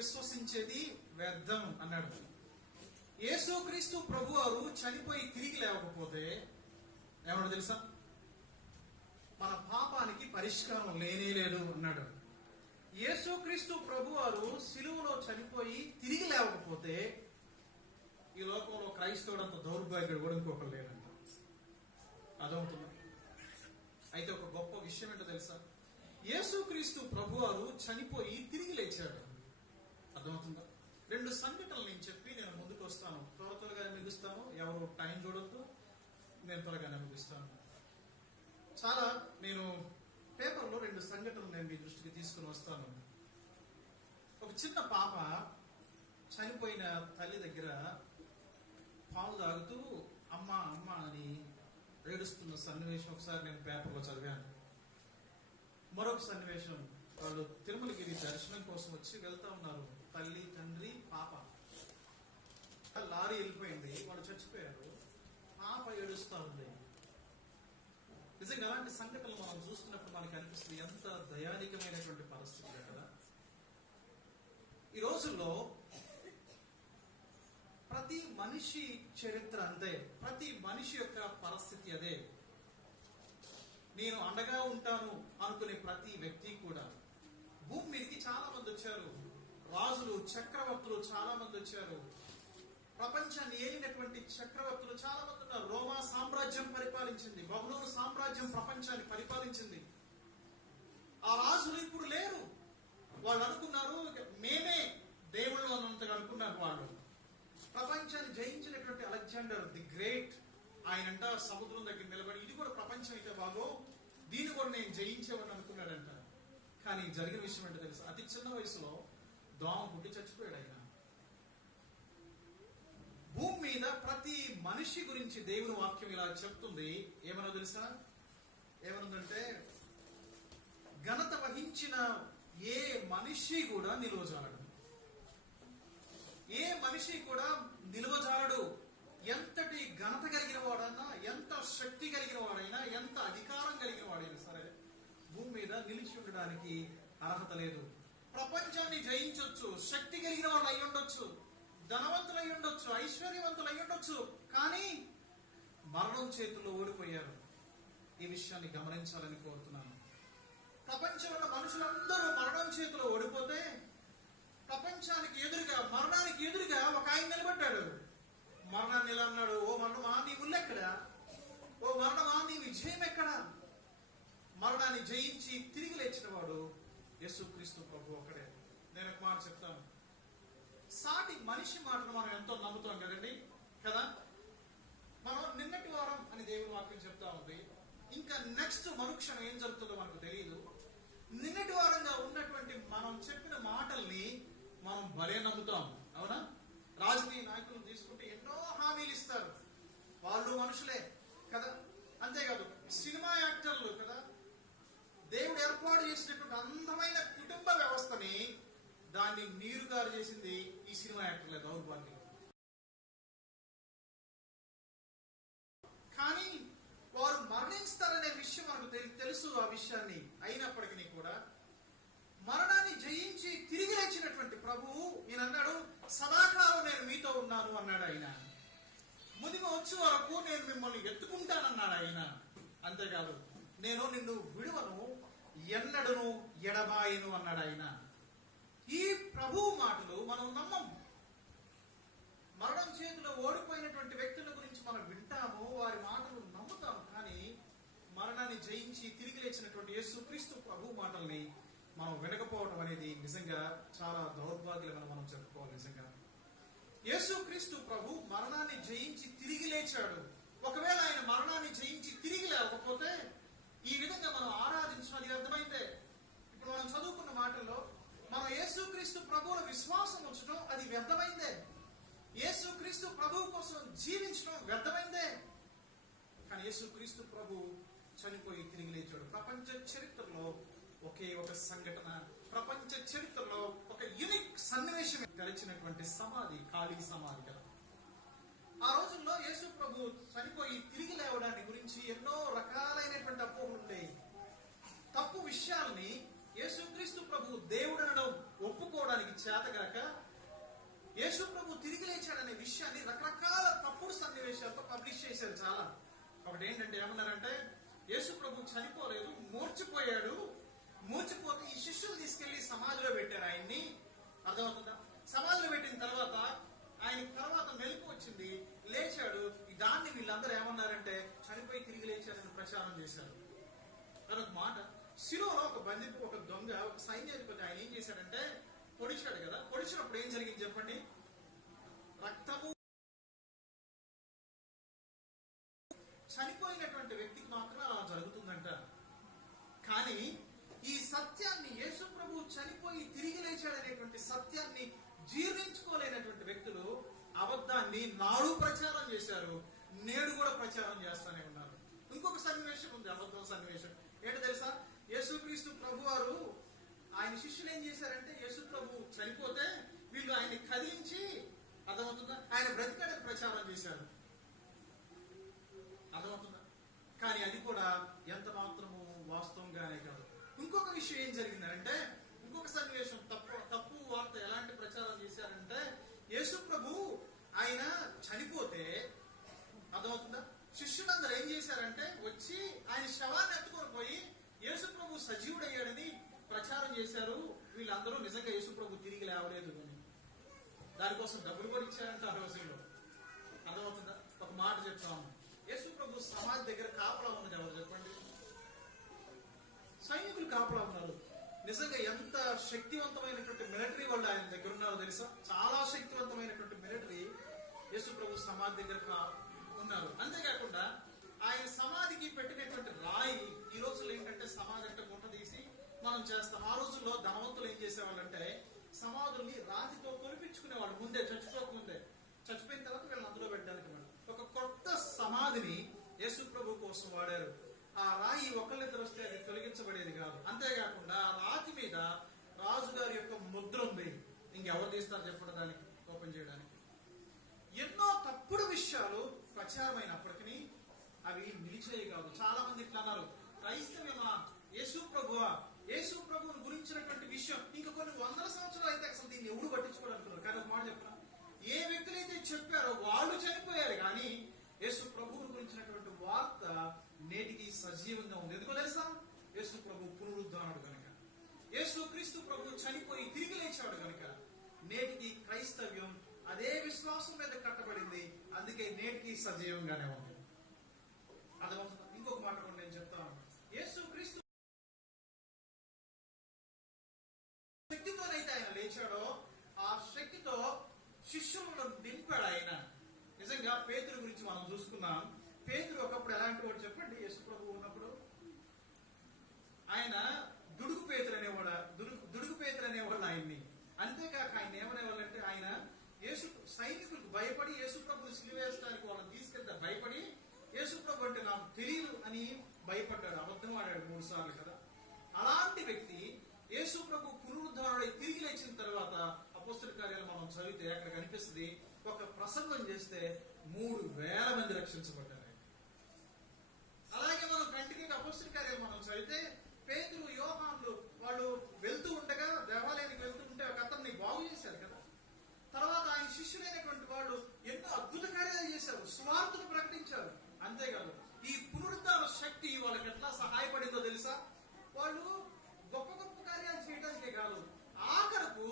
విశ్వసించేది వ్యర్థం అన్నాడు. యేసుక్రీస్తు ప్రభు వారు చనిపోయి తిరిగి లేవకపోతే ఏమన్నా తెలుసా? మన పాపానికి పరిష్కారం లేనేలేదు అన్నాడు. యేసుక్రీస్తు ప్రభు వారు సిలువలో చనిపోయి తిరిగి లేవకపోతే ఈ లోకంలో క్రైస్తవుడు అంత దౌర్భాగ్యుడు కూడా ఇంకొకరు లేడంట. అదవుతుంది అయితే ఒక గొప్ప విషయం ఏంటో తెలుసా? యేసుక్రీస్తు ప్రభు వారు చనిపోయి తిరిగి లేచాడు అర్థమవుతుందా రెండు సంఘటనలు నేను చెప్పి నేను ముందుకు వస్తాను త్వర త్వరగానే ముగిస్తాను ఎవరు టైం చూడొద్దు నేను త్వరగానే ముగిస్తాను చాలా నేను పేపర్లో రెండు సంఘటనలు నేను మీ దృష్టికి తీసుకుని వస్తాను ఒక చిన్న పాప చనిపోయిన తల్లి దగ్గర పాలు తాగుతూ అమ్మ అమ్మ అని ఏడుస్తున్న సన్నివేశం ఒకసారి నేను పేపర్లో చదివాను. మరొక సన్నివేశం వాళ్ళు తిరుమలగిరి దర్శనం కోసం వచ్చి వెళ్తా ఉన్నారు. తల్లి తండ్రి పాప. లారీ వెళ్ళిపోయింది వాళ్ళు చచ్చిపోయారు. పాప ఏడుస్తా ఉంది. నిజంగా అలాంటి సంఘటనలు మనం చూస్తున్నప్పుడు మనకి అనిపిస్తుంది ఎంత దయానికమైనటువంటి పరిస్థితి. కదా ఈ రోజుల్లో ప్రతి మనిషి చరిత్ర అంతే. ప్రతి మనిషి యొక్క పరిస్థితి అదే. నేను అండగా ఉంటాను అనుకునే ప్రతి వ్యక్తి కూడా. భూమి మీదకి చాలా మంది వచ్చారు. రాజులు చక్రవర్తులు చాలా మంది వచ్చారు. ప్రపంచాన్ని ఏలినటువంటి చక్రవర్తులు చాలా మంది ఉన్నారు. రోమా సామ్రాజ్యం పరిపాలించింది. బబులోను సామ్రాజ్యం ప్రపంచాన్ని పరిపాలించింది. ఆ రాజులు ఇప్పుడు లేరు. వాళ్ళు అనుకున్నారు మేమే దేవుళ్ళు అన్నంతగా అనుకున్నారు వాళ్ళు. ప్రపంచాన్ని జయించినటువంటి అలెగ్జాండర్ ది గ్రేట్ ఆయనంట సముద్రం దగ్గర నిలబడి ఇది కూడా ప్రపంచం అయితే బాగో దీన్ని కూడా నేను జయించేవాడిని అనుకున్నాడంట. కానీ జరిగిన విషయం అంటే తెలుసు? అతి చిన్న వయసులో దోమ పుట్టి చచ్చిపోయాడు ఆయన. భూమి మీద ప్రతి మనిషి గురించి దేవుని వాక్యం ఇలా చెప్తుంది. ఏమన్నా తెలుసా? ఏమనుందంటే ఘనత వహించిన ఏ మనిషి కూడా నిలువజాలడు ఏ మనిషి కూడా నిలువజాలడు ఎంతటి ఘనత కలిగిన వాడైనా ఎంత శక్తి కలిగిన వాడైనా ఎంత అధికారం కలిగిన వాడైనా సరే భూమి మీద నిలిచి ఉండడానికి అర్హత లేదు. ప్రపంచాన్ని జయించొచ్చు శక్తి కలిగిన వాళ్ళు అయి ఉండొచ్చు ధనవంతులు అయి ఉండొచ్చు ఐశ్వర్యవంతులు అయి ఉండొచ్చు కానీ మరణం చేతుల్లో ఓడిపోయారు. ఈ విషయాన్ని గమనించాలని కోరుతున్నాను. ప్రపంచంలో మనుషులందరూ మరణం చేతిలో ఓడిపోతే ప్రపంచానికి ఎదురుగా మరణానికి ఎదురుగా ఒక ఆయన నిలబడ్డాడు. మరణాన్ని ఇలా అన్నాడు ఓ మరణమా నీ ముల్లెక్కడా ఓ మరణమా నీ విజయం ఎక్కడా? మరణాన్ని జయించి తిరిగి లేచిన వాడు యేసుక్రీస్తు ప్రభు ఒకడే నేను ఒక మాట చెప్తాను. సాటి మనిషి మాటను మనం ఎంతో నమ్ముతాం కదండి? కదా? మనం నిన్నటి వారం అని దేవుని వాక్యం చెప్తా ఉంది. ఇంకా నెక్స్ట్ మరుక్షణం ఏం జరుగుతుందో మనకు తెలియదు నిన్నటి వారంగా ఉన్నటువంటి మనం చెప్పిన మాటల్ని మనం భలే నమ్ముతాం. అవునా? రాజకీయ నాయకులను తీసుకుంటే ఎన్నో హామీలు ఇస్తారు. వాళ్ళు మనుషులే కదా? అంతేకాదు సినిమా యాక్టర్లు కదా? దేవుడు ఏర్పాటు చేసినటువంటి అందమైన కుటుంబ వ్యవస్థని దాన్ని నీరుగారు చేసింది ఈ సినిమా యాక్టర్లే దౌర్భాగ్యం కానీ వారు మరణిస్తారనే విషయం మనకు తెలి- తెలుసు ఆ విషయాన్ని అయినప్పటికీ కూడా మరణాన్ని జయించి తిరిగి లేచినటువంటి ప్రభువు ఈయన అన్నాడు సదాకాలం నేను మీతో ఉన్నాను అన్నాడు ఆయన. ముదిమ వచ్చే వరకు నేను మిమ్మల్ని ఎత్తుకుంటానన్నాడు ఆయన. అంతేకాదు నేను నిన్ను విడువను ఎన్నడను ఎడబాయను అన్నాడు ఆయన. ఈ ప్రభువు మాటలు మనం నమ్మం. మరణం చేతిలో ఓడిపోయినటువంటి వ్యక్తుల గురించి మనం వింటాము వారి మాటలు నమ్ముతాము కానీ మరణాన్ని జయించి తిరిగి లేచినటువంటి యేసుక్రీస్తు ప్రభు మాటల్ని మనం వినకపోవడం అనేది నిజంగా చాలా దౌర్భాగ్యమని మనం చెప్పుకోవాలి నిజంగా. యేసుక్రీస్తు ప్రభు మరణాన్ని జయించి తిరిగి లేచాడు. ఒకవేళ ఆయన మరణాన్ని జయించి తిరిగి లేకపోతే ఈ విధంగా మనం ఆరాధించడం అది అర్థమైతే ఇప్పుడు మనం చదువుకున్న మాటల్లో మనం యేసుక్రీస్తు ప్రభువుల విశ్వాసం ఉంచడం అది వ్యర్థమైందే. యేసుక్రీస్తు ప్రభువు కోసం జీవించడం వ్యర్థమైందే. కానీ యేసుక్రీస్తు ప్రభు చనిపోయి తిరిగి లేచాడు. ప్రపంచ చరిత్రలో ఒకే ఒక సంఘటన ప్రపంచ చరిత్రలో ఒక యునిక్ సన్నివేశం గడిచినటువంటి సమాధి ఖాళీ సమాధి కదా. ఆ రోజుల్లో యేసు ప్రభు చనిపోయి తిరిగి లేవడాన్ని గురించి ఎన్నో రకాలైనటువంటి అపోహలు ఉండేవి. తప్పు విషయాల్ని యేసుక్రీస్తు ప్రభు దేవుడు అనడం ఒప్పుకోవడానికి చేతగాక యేసు ప్రభు తిరిగి లేచాడనే విషయాన్ని రకరకాల తప్పుడు సన్నివేశాలతో పబ్లిష్ చేశారు చాలా. ఒకటి ఏంటంటే ఏమన్నారంటే యేసు ప్రభు చనిపోలేదు మూర్చిపోయాడు మూర్చిపోతే ఈ శిష్యులు తీసుకెళ్ళి సమాధిలో పెట్టారు ఆయన్ని. అర్థమవుతుందా? సమాధిలో పెట్టిన తర్వాత ఆయన తర్వాత మెలకు వచ్చింది లేచాడు. దాన్ని వీళ్ళందరూ ఏమన్నారంటే చనిపోయి తిరిగి లేచాడని ప్రచారం చేశారు. అదొక మాట. శిలోలో ఒక బంధిపు ఒక దొంగ ఒక సైన్యాధిపతి ఆయన ఏం చేశాడంటే పొడిచాడు కదా. పొడిచినప్పుడు ఏం జరిగింది చెప్పండి? రక్తము చనిపోయినటువంటి వ్యక్తికి మాత్రం అలా జరుగుతుందంట. కానీ ఈ సత్యాన్ని యేసు ప్రభు చనిపోయి తిరిగి లేచాడనేటువంటి సత్యాన్ని జీర్ణించుకోలేనటువంటి వ్యక్తులు అబద్ధాన్ని నాడు ప్రచారం చేశారు నేడు కూడా ప్రచారం చేస్తానే ఉన్నారు. ఇంకొక సన్నివేశం ఉంది అబద్ధం సన్నివేశం. ఏంటో తెలుసు యేసుక్రీస్తు ప్రభు వారు ఆయన శిష్యులు ఏం చేశారంటే యేసు ప్రభు చనిపోతే వీళ్ళు ఆయన్ని కదిలించి అర్థమవుతుందా ఆయన బ్రతికాడని ప్రచారం చేశారు అర్థమవుతుందా కానీ అది కూడా ఎంత మాత్రము వాస్తవంగానే కాదు ఇంకొక విషయం ఏం జరిగిందంటే ఇంకొక సన్నివేశం తప్పు తప్పు వార్త ఎలాంటి ప్రచారం చేశారంటే యేసు ప్రభు ఆయన చనిపోతే అర్థమవుతుందా శిష్యులందరూ ఏం చేశారంటే వచ్చి ఆయన శవాన్ని ఎత్తుకొని పోయి యేసుప్రభు సజీవుడయ్యాడని ప్రచారం చేశారు. వీళ్ళందరూ నిజంగా యేసుప్రభు తిరిగి లేవలేదు అని. దానికోసం డబ్బులు కూడా ఇచ్చారంట ఆ రోజుల్లో. అర్థమవుతుందా? ఒక మాట చెప్తాము యేసుప్రభు సమాధి దగ్గర కాపలా ఉన్నది ఎవరు చెప్పండి? సైనికులు కాపలా ఉన్నారు. నిజంగా ఎంత శక్తివంతమైనటువంటి మిలిటరీ వాళ్ళు ఆయన దగ్గర ఉన్నారో తెలుసా? చాలా శక్తివంతమైనటువంటి మిలిటరీ యేసుప్రభు సమాధి దగ్గర కా- ఉన్నారు. అంతేకాకుండా ఆయన సమాధికి పెట్టినటువంటి రాయి ఈ రోజుల్లో ఏంటంటే సమాధి అంటే గుంట తీసి మనం చేస్తాం. ఆ రోజుల్లో ధనవంతులు ఏం చేసేవాళ్ళంటే సమాధుల్ని రాతితో కొలిపించుకునేవాళ్ళు ముందే చచ్చిపోకముందే చచ్చిపోయిన తర్వాత వీళ్ళని అందులో పెట్టడానికి వాళ్ళు ఒక కొత్త సమాధిని యేసు ప్రభు కోసం వాడారు. ఆ రాయి ఒకళ్ళిద్దరు వస్తే అది తొలగించబడేది కాదు. అంతేకాకుండా ఆ రాతి మీద రాజుగారి యొక్క ముద్ర ఉంది. ఇంకెవరు తీస్తారు చెప్పడం దానికి ఓపెన్ చేయడానికి. ఎన్నో తప్పుడు విషయాలు ప్రచారమైనప్పటికీ అవి నిలిచేవి కాదు. చాలా మంది ఇట్లా అన్నారు. క్రైస్తవ్యమా? యేసు ప్రభువా? యేసు ప్రభువుని గురించినటువంటి విషయం ఇంకా కొన్ని వందల సంవత్సరాలు అయితే అసలు దీన్ని ఎవడు పట్టించుకోవాలనుకున్నారు? కానీ ఒక మాట చెప్తున్నా. ఏ వ్యక్తులైతే చెప్పారో వాళ్ళు చనిపోయారు కానీ యేసు ప్రభువుని గురించినటువంటి వార్త నేటికి సజీవంగా ఉంది. ఎందుకో తెలుసా? యేసు ప్రభు పునరుద్ధానుడు కనుక యేసు క్రీస్తు ప్రభు చనిపోయి తిరిగి లేచాడు కనుక నేటికి క్రైస్తవ్యం అదే విశ్వాసం మీద కట్టబడింది. అందుకే నేటికి సజీవంగానే ఉంది. అర్థమవుతుందా? ఇంకొక మాట కూడా నేను చెప్తాను యేసు క్రీస్తు శక్తితోనైతే ఆయన లేచాడో ఆ శక్తితో శిష్యులను నింపాడు ఆయన నిజంగా పేతురు గురించి మనం చూసుకున్నాం పేతురు ఒకప్పుడు ఎలాంటి వాడు చెప్పండి యేసు ప్రభు ఉన్నప్పుడు ఆయన దుడుగు పేతులు అనేవాడు దుడుగు దుడుగు పేతులు అనేవాళ్ళు ఆయన్ని. అంతేకాక ఆయన ఏమనేవాళ్ళంటే ఆయన యేసు సైనికులకు భయపడి యేసు ప్రభుని సిలివేయడానికి వాళ్ళని తీసుకెళ్తే భయపడి యేసు ప్రభు అంటే నాకు తెలియదు అని భయపడ్డాడు. అబద్ధం ఆడాడు మూడు సార్లు కదా. అలాంటి వ్యక్తి యేసు ప్రభు పునరుద్ధారుడై తిరిగి లేచిన తర్వాత అపోస్తుల కార్యాలు మనం చదివితే అక్కడ కనిపిస్తుంది ఒక ప్రసంగం చేస్తే మూడు వేల మంది రక్షించబడ్డారు. అలాగే మనం కంటికి అపోస్తుల కార్యాలు మనం చదివితే పేతురు యోహాన్లు వాళ్ళు వెళ్తూ ఉండగా దేవాలయానికి వెళ్తూ ఉంటే ఒక అతన్ని బాగు చేశారు కదా తర్వాత ఆయన శిష్యులైనటువంటి వాళ్ళు ఎన్నో అద్భుత కార్యాలు చేశారు స్వార్థను ప్రకటించారు అంతేకాదు ఈ పునరుద్ధాన శక్తి వాళ్ళకి ఎట్లా సహాయపడిందో తెలుసా వాళ్ళు గొప్ప గొప్ప కార్యాలు చేయడానికే కాదు ఆఖరకు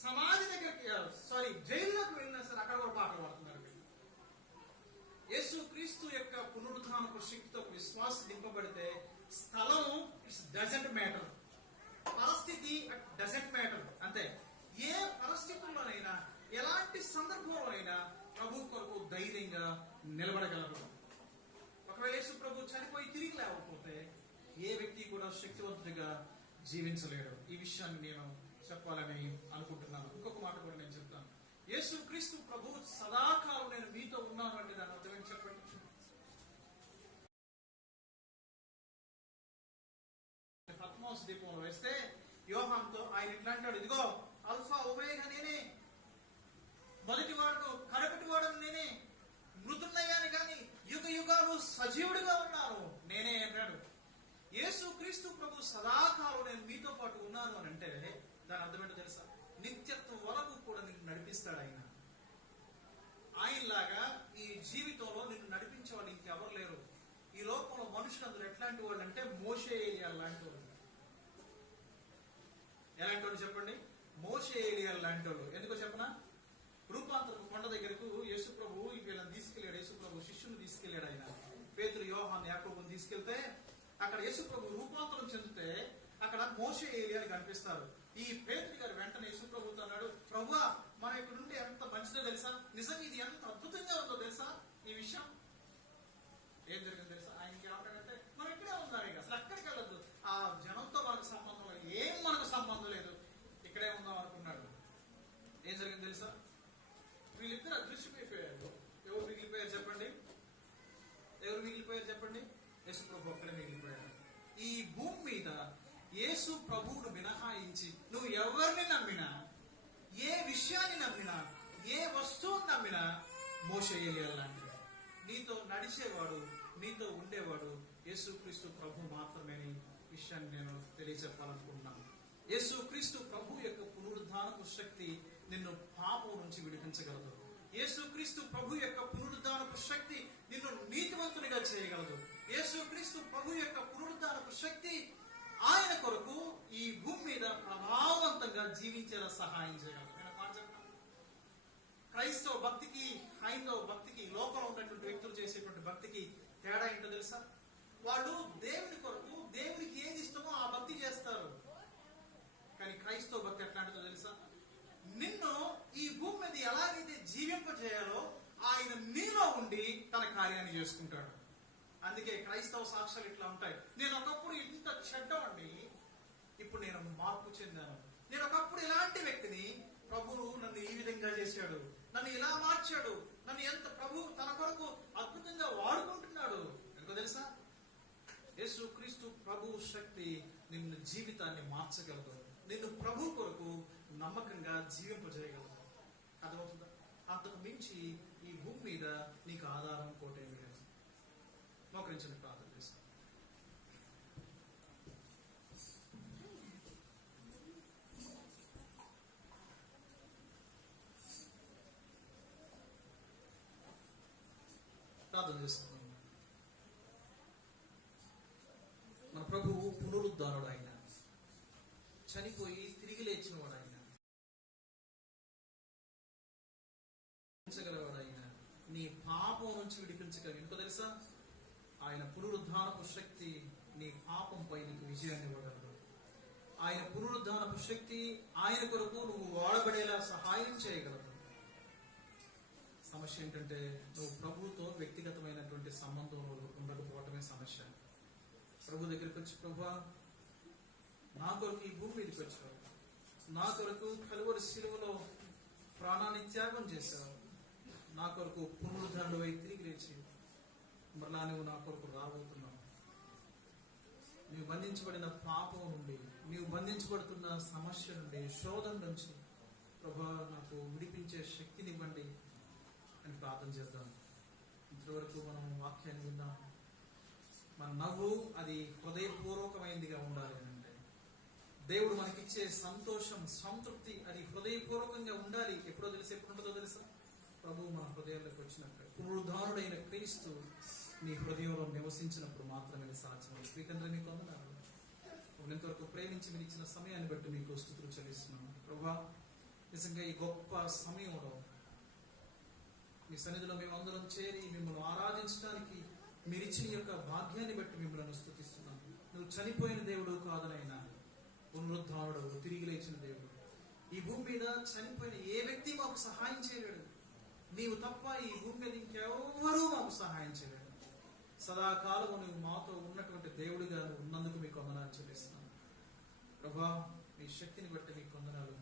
సమాధి దగ్గరికి సారీ జైల్లోకి వెళ్ళినా సరే అక్కడ కూడా పాటలు పాడుతున్నారు వీళ్ళు. యేసు క్రీస్తు యొక్క పునరుద్ధానపు శక్తితో ఒక విశ్వాసం నింపబడితే స్థలం డజంట్ మ్యాటర్ పరిస్థితి డజంట్ మ్యాటర్ అంతే ఏ పరిస్థితుల్లోనైనా ఎలాంటి సందర్భంలోనైనా ప్రభు కొరకు ధైర్యంగా నిలబడగలరు. ఒకవేళ యేసు ప్రభు చనిపోయి తిరిగి లేకపోతే ఏ వ్యక్తి కూడా శక్తివంతుడిగా జీవించలేడు. ఈ విషయాన్ని నేను చెప్పాలని అనుకుంటున్నాను. ఇంకొక మాట కూడా నేను చెప్తాను. యేసు క్రీస్తు ప్రభు సదాకాలం నేను మీతో ఉన్నాను అంటే దాని అర్థం చెప్పండి? పద్మాసు దీపంలో వేస్తే యోహాంతో ఆయన ఇట్లా అంటాడు ఇదిగో అల్ఫా ఉమేగా నేనే. మొదటి వాడును కడపటి వాడును నేనే మృతున్నయ్యాను కానీ యుగ యుగాలు సజీవుడిగా ఉన్నాను నేనే అన్నాడు యేసు క్రీస్తు ప్రభు సదాకాలం నేను మీతో పాటు ఉన్నాను అని అంటే దాని అర్థం ఏంటో తెలుసా జీవితంలో నిన్ను నడిపించే వాళ్ళు ఇంకెవరు లేరు ఈ లోకంలో మనుషులు అందరూ ఎట్లాంటి వాళ్ళు అంటే ఏలియర్ లాంటి వాళ్ళు ఎలాంటి వాళ్ళు చెప్పండి? మోసే ఏలియర్ లాంటి వాళ్ళు ఎందుకో చెప్పనా? రూపాంతరం కొండ దగ్గరకు యేసుప్రభు వీళ్ళని తీసుకెళ్ళాడు. యేసుప్రభు శిష్యుని తీసుకెళ్ళాడు ఆయన. పేతులు యోహాన్ యాకోబుని తీసుకెళ్తే అక్కడ యేసుప్రభు రూపాంతరం చెందితే అక్కడ మోసే ఏలియాని కనిపిస్తారు. ఈ పేతుడి గారు వెంటనే యేసుప్రభు అన్నాడు ప్రభువా మన ఇక్కడ నుండి ఎంత మంచిదో తెలుసా? నిజంగా ఇది ఎంత అద్భుతంగా ఉందో తెలుసా? ఈ విషయం ఏం జరిగింది తెలుసా ఆయనకి ఏమంటాడంటే మనం ఇక్కడే ఉందాం ఇక అసలు ఎక్కడికి వెళ్ళొద్దు ఆ జనంతో మనకు సంబంధం లేదు ఏం మనకు సంబంధం లేదు ఇక్కడే ఉందాం అనుకున్నాడు ఏం జరిగింది తెలుసా వీళ్ళిద్దరు అదృశ్యమైపోయారు ఎవరు మిగిలిపోయారు చెప్పండి ఎవరు మిగిలిపోయారు చెప్పండి యేసు ప్రభు ఒక్కడే మిగిలిపోయాడు ఈ భూమి మీద యేసు ప్రభువును మినహాయించి నువ్వు ఎవరిని నమ్మినా ఏ విషయాన్ని నమ్మినా ఏ వస్తువుని నమ్మినా మోసేయలేదు నీతో నడిచేవాడు నీతో ఉండేవాడు యేసుక్రీస్తు ప్రభు మాత్రమే విషయాన్ని నేను తెలియజెప్పాలనుకుంటున్నాను. యేసుక్రీస్తు ప్రభు యొక్క పునరుద్ధానపు శక్తి నిన్ను పాపం నుంచి విడిపించగలదు. యేసుక్రీస్తు ప్రభు యొక్క పునరుద్ధానపు శక్తి నిన్ను నీతివంతునిగా చేయగలదు. యేసుక్రీస్తు ప్రభు యొక్క పునరుద్ధానపు శక్తి ఆయన కొరకు ఈ భూమి మీద ప్రభావవంతంగా జీవించేలా సహాయం చేయాలి. క్రైస్తవ భక్తికి హైందవ భక్తికి లోపల ఉన్నటువంటి వ్యక్తులు చేసేటువంటి భక్తికి తేడా ఏంటో తెలుసా? వాళ్ళు దేవుని కొరకు దేవునికి ఏది ఇష్టమో ఆ భక్తి చేస్తారు. కానీ క్రైస్తవ భక్తి ఎట్లాంటిదో తెలుసా? నిన్ను ఈ భూమి మీద ఎలాగైతే జీవింపజేయాలో ఆయన నీలో ఉండి తన కార్యాన్ని చేసుకుంటాడు. అందుకే క్రైస్తవ సాక్ష్యాలు ఇట్లా ఉంటాయి. నేను ఒకప్పుడు ఇంత చెడ్డవాడిని ఇప్పుడు నేను మార్పు చెందాను. నేను ఒకప్పుడు ఇలాంటి వ్యక్తిని ప్రభువు నన్ను ఈ విధంగా చేశాడు. నన్ను ఇలా మార్చాడు. నన్ను ఎంత ప్రభు తన కొరకు అద్భుతంగా వాడుకుంటున్నాడు. ఎందుకో తెలుసా? యేసు క్రీస్తు ప్రభు శక్తి నిన్ను జీవితాన్ని మార్చగలదు. నిన్ను ప్రభు కొరకు నమ్మకంగా జీవింపజేయగలదు. అర్థమవుతుందా? అంతకు మించి ఈ భూమి మీద నీకు ఆధారం కోటేమి మోకరించిన ప్రార్థన చేస్తాం ప్రార్థన చేస్తున్నాం మన ప్రభువు పునరుద్ధారుడు ఆయన చనిపోయి తిరిగి లేచినవాడు ఆయన నీ పాపం నుంచి విడిపించగల తెలుసా ఆయన పునరుద్ధానపు శక్తి నీ పాపంపై నీకు విజయాన్ని ఇవ్వగలదు ఆయన పునరుద్ధానపు శక్తి ఆయన కొరకు నువ్వు వాడబడేలా సహాయం చేయగలదు సమస్య ఏంటంటే నువ్వు ప్రభుతో వ్యక్తిగతమైనటువంటి సంబంధంలో ఉండకపోవటమే సమస్య. ప్రభు దగ్గరికి వచ్చి ప్రభా నా కొరకు ఈ భూమి మీదకి వచ్చావు. నా కొరకు కలువరి శిలువలో ప్రాణాన్ని త్యాగం చేశావు. నా కొరకు పునరుద్ధరణలు తిరిగి లేచి మరలా నువ్వు నా కొరకు రాబోతున్నావు. నీవు బంధించబడిన పాపం నుండి నీవు బంధించబడుతున్న సమస్య నుండి శోధన నుంచి ప్రభా నాకు విడిపించే శక్తినివ్వండి అని ప్రార్థన చేద్దాం. ఇంతవరకు మనం వాక్యాన్ని విన్నాం. మన నవ్వు అది హృదయపూర్వకమైనదిగా ఉండాలి అని అంటే. దేవుడు మనకిచ్చే సంతోషం సంతృప్తి అది హృదయపూర్వకంగా ఉండాలి. ఎప్పుడో తెలిసి ఎప్పుడు ఉంటుందో తెలుసా? ప్రభు మన హృదయాల్లోకి వచ్చినప్పుడు. పునరుద్ధారుడైన క్రీస్తు నీ హృదయంలో నివసించినప్పుడు మాత్రమే ఇది సాధ్యం స్పీకంద్ర మీకు వందనాలు ఇంతవరకు ప్రేమించి మీరు ఇచ్చిన సమయాన్ని బట్టి మీకు స్థుతులు చెల్లిస్తున్నాను ప్రభా నిజంగా ఈ గొప్ప సమయంలో మీ సన్నిధిలో మేము అందరం చేరి మిమ్మల్ని ఆరాధించడానికి మీరు ఇచ్చిన యొక్క భాగ్యాన్ని బట్టి మిమ్మల్ని స్థుతిస్తున్నాం నువ్వు చనిపోయిన దేవుడు కాదనైనా పునరుద్ధానుడు తిరిగి లేచిన దేవుడు. ఈ భూమి మీద చనిపోయిన ఏ వ్యక్తి మాకు సహాయం చేయలేడు. నీవు తప్ప ఈ భూమి మీద ఇంకెవరూ మాకు సహాయం చేయలేడు సదాకాలము నీవు మాతో ఉన్నటువంటి దేవుడిగా ఉన్నందుకు మీకు వందనాలు చెల్లిస్తున్నాను. ప్రభా మీ శక్తిని బట్టి మీకు వందనాలు.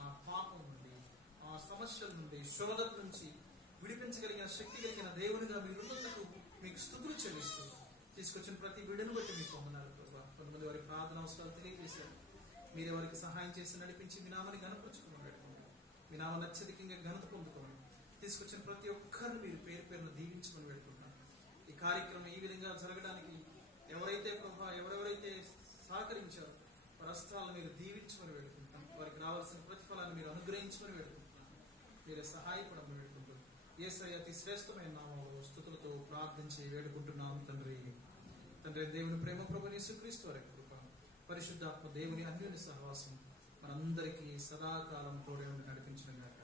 మా పాపం నుండి మా సమస్యల నుండి శోధన నుంచి విడిపించగలిగిన శక్తి కలిగిన దేవునిగా మీరున్నందుకు మీకు స్థుతులు చెల్లిస్తూ తీసుకొచ్చిన ప్రతి బిడ్డను బట్టి మీకు వందనాలు ప్రభా. కొంతమంది వారి ప్రార్థన అవసరాలు తెలియజేశారు. మీరే వారికి సహాయం చేసి నడిపించి మీ నామని గనపరుచుకుని మీ నామని అత్యధికంగా ఘనత పొందుకోండి తీసుకొచ్చిన ప్రతి ఒక్కరిని మీరు పేరు పేరును దీవించుకొని పెట్టుకుంటాను ఈ కార్యక్రమం ఈ విధంగా జరగడానికి ఎవరైతే ఎవరెవరైతే సహకరించారో వారి మీరు దీవించుకొని పెట్టుకుంటాం వారికి రావాల్సిన ప్రతిఫలాన్ని మీరు అనుగ్రహించుకొని పెట్టుకుంటున్నాను మీరు సహాయపడమని పెట్టుకుంటూ ఏసై అతి శ్రేష్టమైన నామంలో స్థుతులతో ప్రార్థించి వేడుకుంటున్నాం తండ్రి. తండ్రి దేవుని ప్రేమ ప్రభుని యేసుక్రీస్తు వారి కృప పరిశుద్ధాత్మ దేవుని అన్యోని సహవాసం మనందరికీ సదాకాలం తోడే నడిపించిన గాక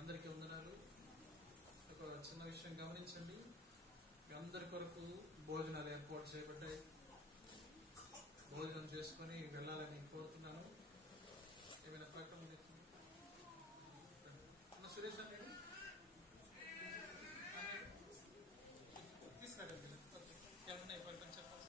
అందరికీ ఒక చిన్న విషయం గమనించండి. అందరి కొరకు భోజనాలు ఏర్పాటు చేయబడ్డాయి. భోజనం చేసుకుని వెళ్ళాలని కోరుతున్నాను. ఏమైనా ప్రకటన